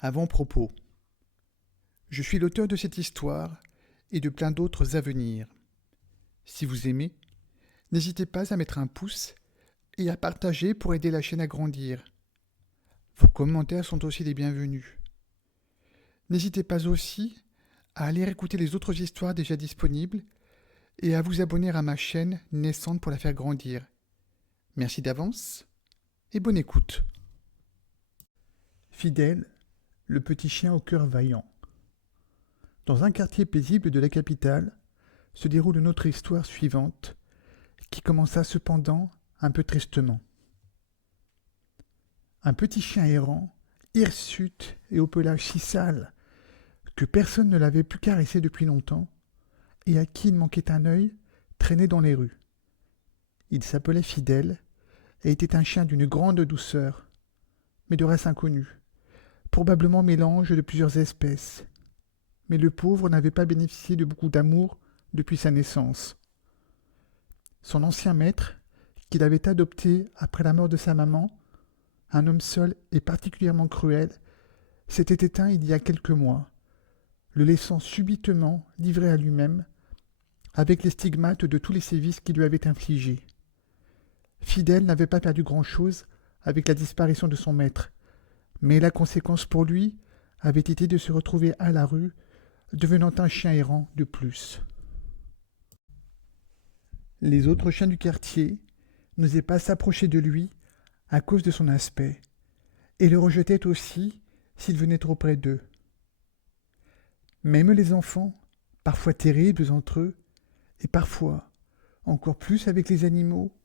Avant-propos. Je suis l'auteur de cette histoire et de plein d'autres à venir. Si vous aimez, n'hésitez pas à mettre un pouce et à partager pour aider la chaîne à grandir. Vos commentaires sont aussi les bienvenus. N'hésitez pas aussi à aller écouter les autres histoires déjà disponibles et à vous abonner à ma chaîne naissante pour la faire grandir. Merci d'avance et bonne écoute. Fidèle, le petit chien au cœur vaillant. Dans un quartier paisible de la capitale se déroule notre histoire suivante, qui commença cependant un peu tristement. Un petit chien errant, hirsute et au pelage si sale que personne ne l'avait pu caresser depuis longtemps, et à qui il manquait un œil, traînait dans les rues. Il s'appelait Fidèle et était un chien d'une grande douceur, mais de race inconnue, probablement mélange de plusieurs espèces. Mais le pauvre n'avait pas bénéficié de beaucoup d'amour depuis sa naissance. Son ancien maître, qu'il avait adopté après la mort de sa maman, un homme seul et particulièrement cruel, s'était éteint il y a quelques mois, le laissant subitement livré à lui-même, avec les stigmates de tous les sévices qu'il lui avait infligés. Fidèle n'avait pas perdu grand-chose avec la disparition de son maître, mais la conséquence pour lui avait été de se retrouver à la rue, devenant un chien errant de plus. Les autres chiens du quartier n'osaient pas s'approcher de lui à cause de son aspect, et le rejetaient aussi s'il venait trop près d'eux. Même les enfants, parfois terribles entre eux, et parfois, encore plus avec les animaux,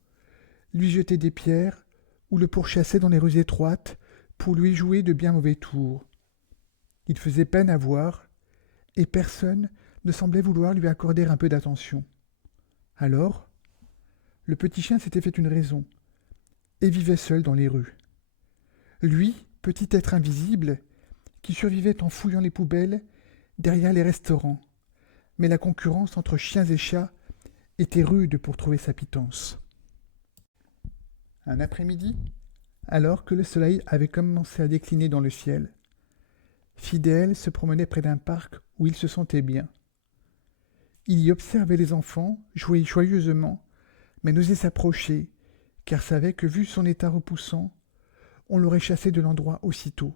lui jetaient des pierres ou le pourchassaient dans les rues étroites pour lui jouer de bien mauvais tours. Il faisait peine à voir, et personne ne semblait vouloir lui accorder un peu d'attention. Alors, le petit chien s'était fait une raison, et vivait seul dans les rues. Lui, petit être invisible, qui survivait en fouillant les poubelles derrière les restaurants, mais la concurrence entre chiens et chats était rude pour trouver sa pitance. Un après-midi, alors que le soleil avait commencé à décliner dans le ciel, Fidèle se promenait près d'un parc où il se sentait bien. Il y observait les enfants jouer joyeusement, mais n'osait s'approcher, car savait que, vu son état repoussant, on l'aurait chassé de l'endroit aussitôt.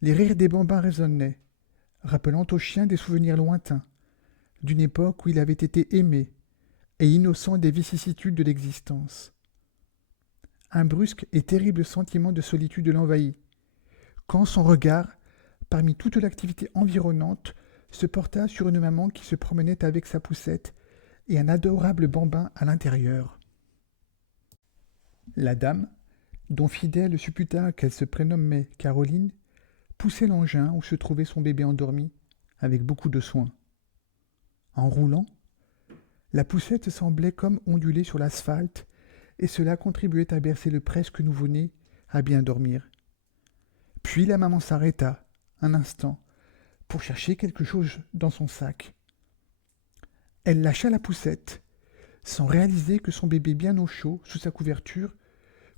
Les rires des bambins résonnaient, rappelant au chien des souvenirs lointains, d'une époque où il avait été aimé et innocent des vicissitudes de l'existence. Un brusque et terrible sentiment de solitude l'envahit, quand son regard, parmi toute l'activité environnante, se porta sur une maman qui se promenait avec sa poussette et un adorable bambin à l'intérieur. La dame, dont Fidèle supputa qu'elle se prénommait Caroline, poussait l'engin où se trouvait son bébé endormi, avec beaucoup de soin. En roulant, la poussette semblait comme onduler sur l'asphalte, et cela contribuait à bercer le presque nouveau-né à bien dormir. Puis la maman s'arrêta, un instant, pour chercher quelque chose dans son sac. Elle lâcha la poussette, sans réaliser que son bébé bien au chaud, sous sa couverture,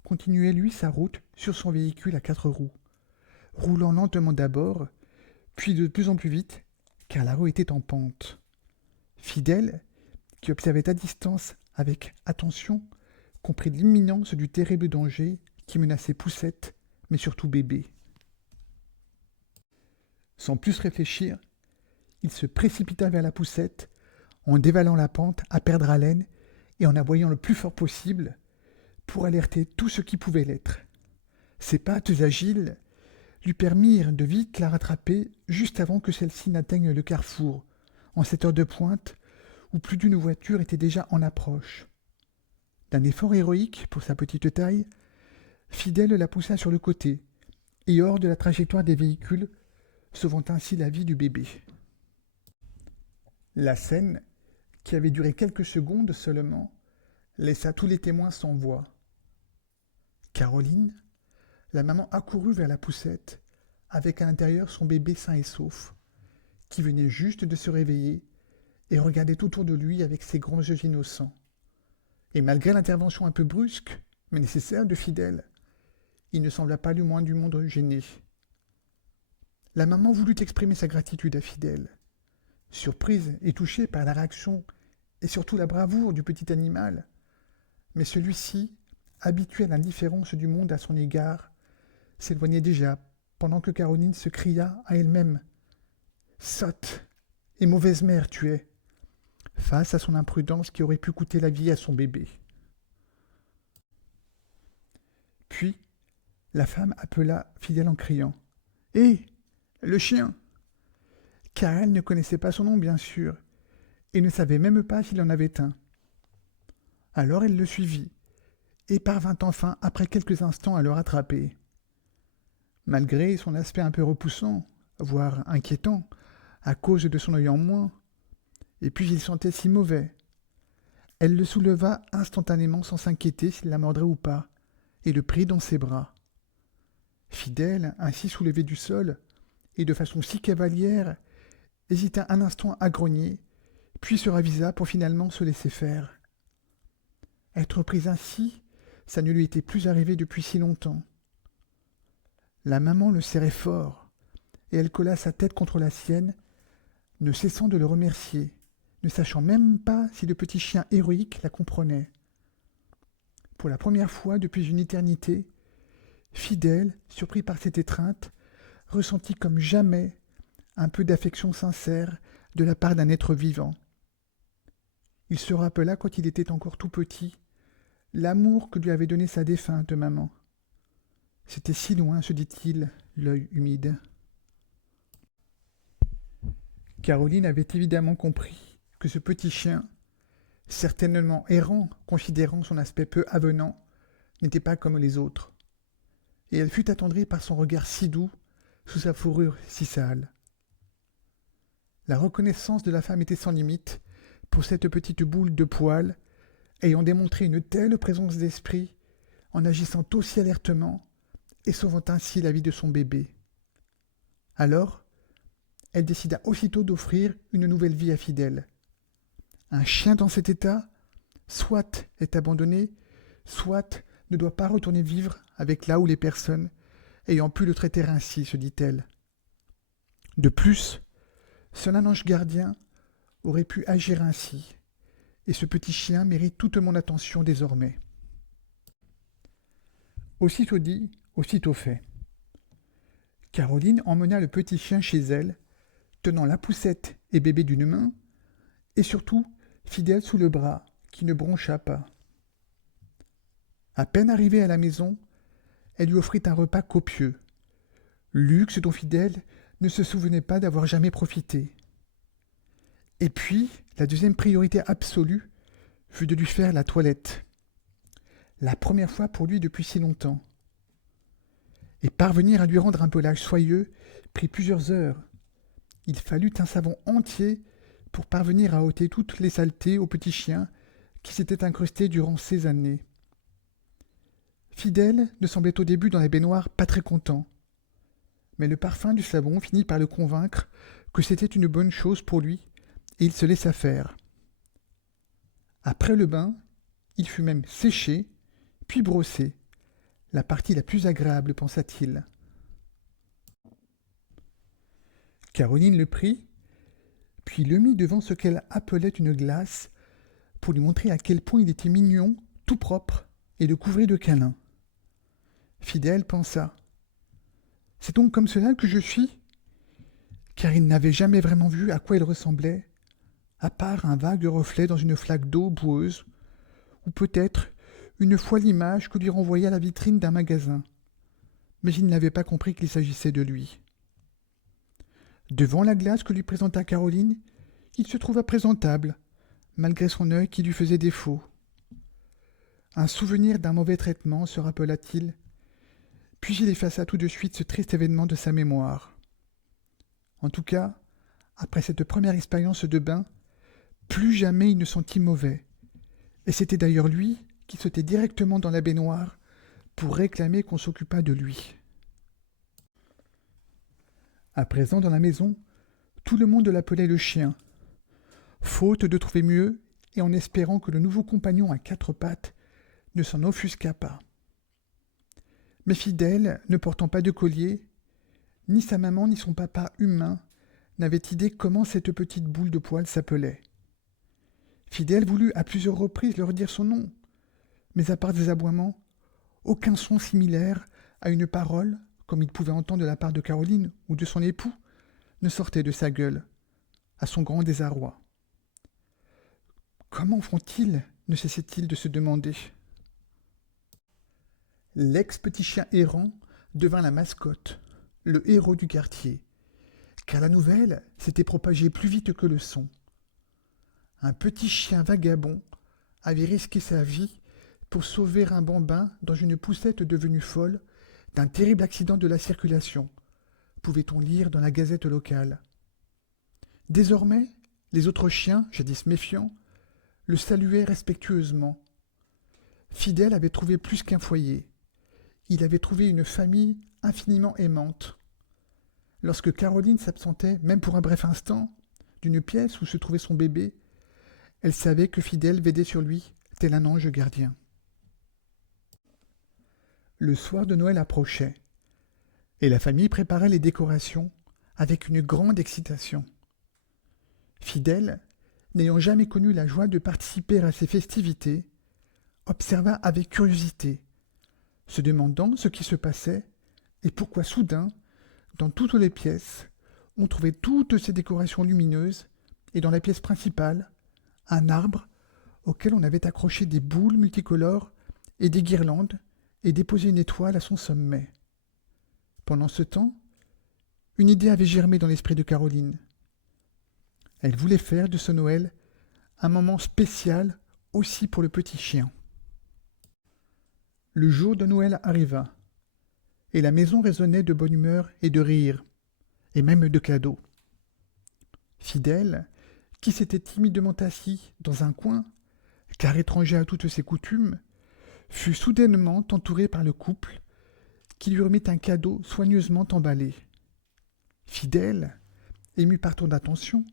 continuait lui sa route sur son véhicule à 4 roues, roulant lentement d'abord, puis de plus en plus vite, car la rue était en pente. Fidèle, qui observait à distance avec attention, comprit l'imminence du terrible danger qui menaçait Poussette, mais surtout bébé. Sans plus réfléchir, il se précipita vers la poussette, en dévalant la pente à perdre haleine et en aboyant le plus fort possible pour alerter tout ce qui pouvait l'être. Ses pattes agiles lui permirent de vite la rattraper juste avant que celle-ci n'atteigne le carrefour, en cette heure de pointe où plus d'une voiture était déjà en approche. D'un effort héroïque pour sa petite taille, Fidèle la poussa sur le côté et hors de la trajectoire des véhicules, sauvant ainsi la vie du bébé. La scène, qui avait duré quelques secondes seulement, laissa tous les témoins sans voix. Caroline, la maman, accourut vers la poussette, avec à l'intérieur son bébé sain et sauf, qui venait juste de se réveiller et regardait autour de lui avec ses grands yeux innocents. Et malgré l'intervention un peu brusque, mais nécessaire de Fidèle, il ne sembla pas le moins du monde gêné. La maman voulut exprimer sa gratitude à Fidèle. Surprise et touchée par la réaction et surtout la bravoure du petit animal, mais celui-ci, habitué à l'indifférence du monde à son égard, s'éloignait déjà, pendant que Caroline se cria à elle-même « Sotte et mauvaise mère tu es !» face à son imprudence qui aurait pu coûter la vie à son bébé. Puis, la femme appela Fidèle en criant « Hé, le chien !» Car elle ne connaissait pas son nom, bien sûr, et ne savait même pas s'il en avait un. Alors elle le suivit, et parvint enfin, après quelques instants, à le rattraper. Malgré son aspect un peu repoussant, voire inquiétant, à cause de son œil en moins, et puis il sentait si mauvais. Elle le souleva instantanément sans s'inquiéter s'il la mordrait ou pas, et le prit dans ses bras. Fidèle, ainsi soulevé du sol, et de façon si cavalière, hésita un instant à grogner, puis se ravisa pour finalement se laisser faire. Être prise ainsi, ça ne lui était plus arrivé depuis si longtemps. La maman le serrait fort, et elle colla sa tête contre la sienne, ne cessant de le remercier, ne sachant même pas si le petit chien héroïque la comprenait. Pour la première fois depuis une éternité, Fidèle, surpris par cette étreinte, ressentit comme jamais un peu d'affection sincère de la part d'un être vivant. Il se rappela, quand il était encore tout petit, l'amour que lui avait donné sa défunte maman. C'était si loin, se dit-il, l'œil humide. Caroline avait évidemment compris que ce petit chien, certainement errant, considérant son aspect peu avenant, n'était pas comme les autres. Et elle fut attendrie par son regard si doux, sous sa fourrure si sale. La reconnaissance de la femme était sans limite pour cette petite boule de poils, ayant démontré une telle présence d'esprit, en agissant aussi alertement et sauvant ainsi la vie de son bébé. Alors, elle décida aussitôt d'offrir une nouvelle vie à Fidèle. Un chien dans cet état, soit est abandonné, soit ne doit pas retourner vivre avec là où les personnes ayant pu le traiter ainsi, se dit-elle. De plus, seul un ange gardien aurait pu agir ainsi, et ce petit chien mérite toute mon attention désormais. Aussitôt dit, aussitôt fait. Caroline emmena le petit chien chez elle, tenant la poussette et bébé d'une main, et surtout Fidèle sous le bras, qui ne broncha pas. À peine arrivée à la maison, elle lui offrit un repas copieux, luxe dont Fidèle ne se souvenait pas d'avoir jamais profité. Et puis, la deuxième priorité absolue fut de lui faire la toilette. La première fois pour lui depuis si longtemps. Et parvenir à lui rendre un pelage soyeux prit plusieurs heures. Il fallut un savon entier pour parvenir à ôter toutes les saletés au petit chien qui s'était incrusté durant ces années. Fidèle ne semblait au début dans la baignoire pas très content. Mais le parfum du savon finit par le convaincre que c'était une bonne chose pour lui, et il se laissa faire. Après le bain, il fut même séché, puis brossé, la partie la plus agréable, pensa-t-il. Caroline le prit, puis le mit devant ce qu'elle appelait une glace, pour lui montrer à quel point il était mignon, tout propre, et le couvrit de câlins. Fidèle pensa « C'est donc comme cela que je suis ?» Car il n'avait jamais vraiment vu à quoi il ressemblait, à part un vague reflet dans une flaque d'eau boueuse, ou peut-être une fois l'image que lui renvoya la vitrine d'un magasin. Mais il n'avait pas compris qu'il s'agissait de lui. Devant la glace que lui présenta Caroline, il se trouva présentable, malgré son œil qui lui faisait défaut. Un souvenir d'un mauvais traitement, se rappela-t-il, puis il effaça tout de suite ce triste événement de sa mémoire. En tout cas, après cette première expérience de bain, plus jamais il ne sentit mauvais. Et c'était d'ailleurs lui qui sautait directement dans la baignoire pour réclamer qu'on s'occupât de lui. À présent, dans la maison, tout le monde l'appelait le chien, faute de trouver mieux et en espérant que le nouveau compagnon à quatre pattes ne s'en offusquât pas. Mais Fidèle, ne portant pas de collier, Ni sa maman ni son papa humain n'avaient idée comment cette petite boule de poils s'appelait. Fidèle voulut à plusieurs reprises leur dire son nom, mais à part des aboiements, aucun son similaire à une parole, comme il pouvait entendre de la part de Caroline ou de son époux, ne sortait de sa gueule, à son grand désarroi. Comment font-ils ne cessait-il de se demander. L'ex-petit chien errant devint la mascotte, le héros du quartier, car la nouvelle s'était propagée plus vite que le son. Un petit chien vagabond avait risqué sa vie pour sauver un bambin dans une poussette devenue folle d'un terrible accident de la circulation, pouvait-on lire dans la gazette locale. Désormais, les autres chiens, jadis méfiants, le saluaient respectueusement. Fidèle avait trouvé plus qu'un foyer. Il avait trouvé une famille infiniment aimante. Lorsque Caroline s'absentait, même pour un bref instant, d'une pièce où se trouvait son bébé, elle savait que Fidèle veillait sur lui, tel un ange gardien. Le soir de Noël approchait, et la famille préparait les décorations avec une grande excitation. Fidèle, n'ayant jamais connu la joie de participer à ces festivités, observa avec curiosité, se demandant ce qui se passait et pourquoi soudain, dans toutes les pièces, on trouvait toutes ces décorations lumineuses et dans la pièce principale, un arbre auquel on avait accroché des boules multicolores et des guirlandes et déposé une étoile à son sommet. Pendant ce temps, une idée avait germé dans l'esprit de Caroline. Elle voulait faire de ce Noël un moment spécial aussi pour le petit chien. Le jour de Noël arriva, et la maison résonnait de bonne humeur et de rire, et même de cadeaux. Fidèle, qui s'était timidement assis dans un coin, car étranger à toutes ses coutumes, fut soudainement entouré par le couple, qui lui remit un cadeau soigneusement emballé. Fidèle, ému par tant d'attention,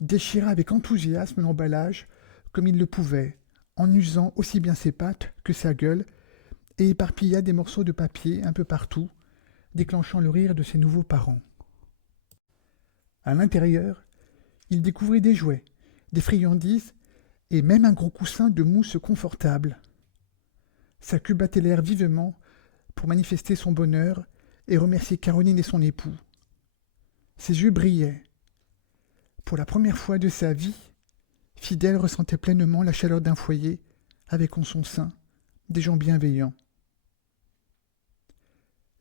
déchira avec enthousiasme l'emballage comme il le pouvait, en usant aussi bien ses pattes que sa gueule, et éparpilla des morceaux de papier un peu partout, déclenchant le rire de ses nouveaux parents. À l'intérieur, il découvrit des jouets, des friandises et même un gros coussin de mousse confortable. Sa queue battait l'air vivement pour manifester son bonheur et remercier Caroline et son époux. Ses yeux brillaient. Pour la première fois de sa vie, Fidèle ressentait pleinement la chaleur d'un foyer avec en son sein des gens bienveillants.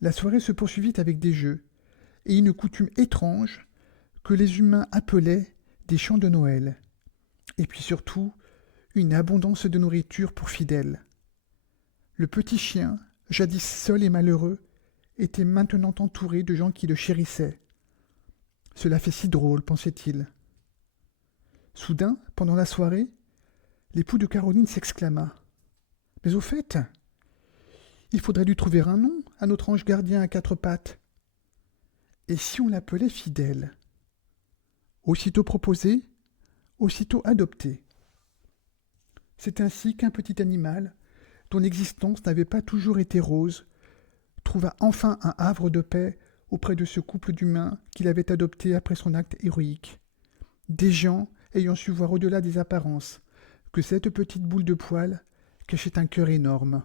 La soirée se poursuivit avec des jeux et une coutume étrange que les humains appelaient des chants de Noël, et puis surtout une abondance de nourriture pour Fidèle. Le petit chien, jadis seul et malheureux, était maintenant entouré de gens qui le chérissaient. Cela fait si drôle, pensait-il. Soudain, pendant la soirée, l'époux de Caroline s'exclama. « Mais au fait, il faudrait lui trouver un nom à notre ange gardien à quatre pattes. Et si on l'appelait Fidèle ? Aussitôt proposé, aussitôt adopté. C'est ainsi qu'un petit animal, dont l'existence n'avait pas toujours été rose, trouva enfin un havre de paix auprès de ce couple d'humains qu'il avait adopté après son acte héroïque. Des gens ayant su voir au-delà des apparences que cette petite boule de poils cachait un cœur énorme.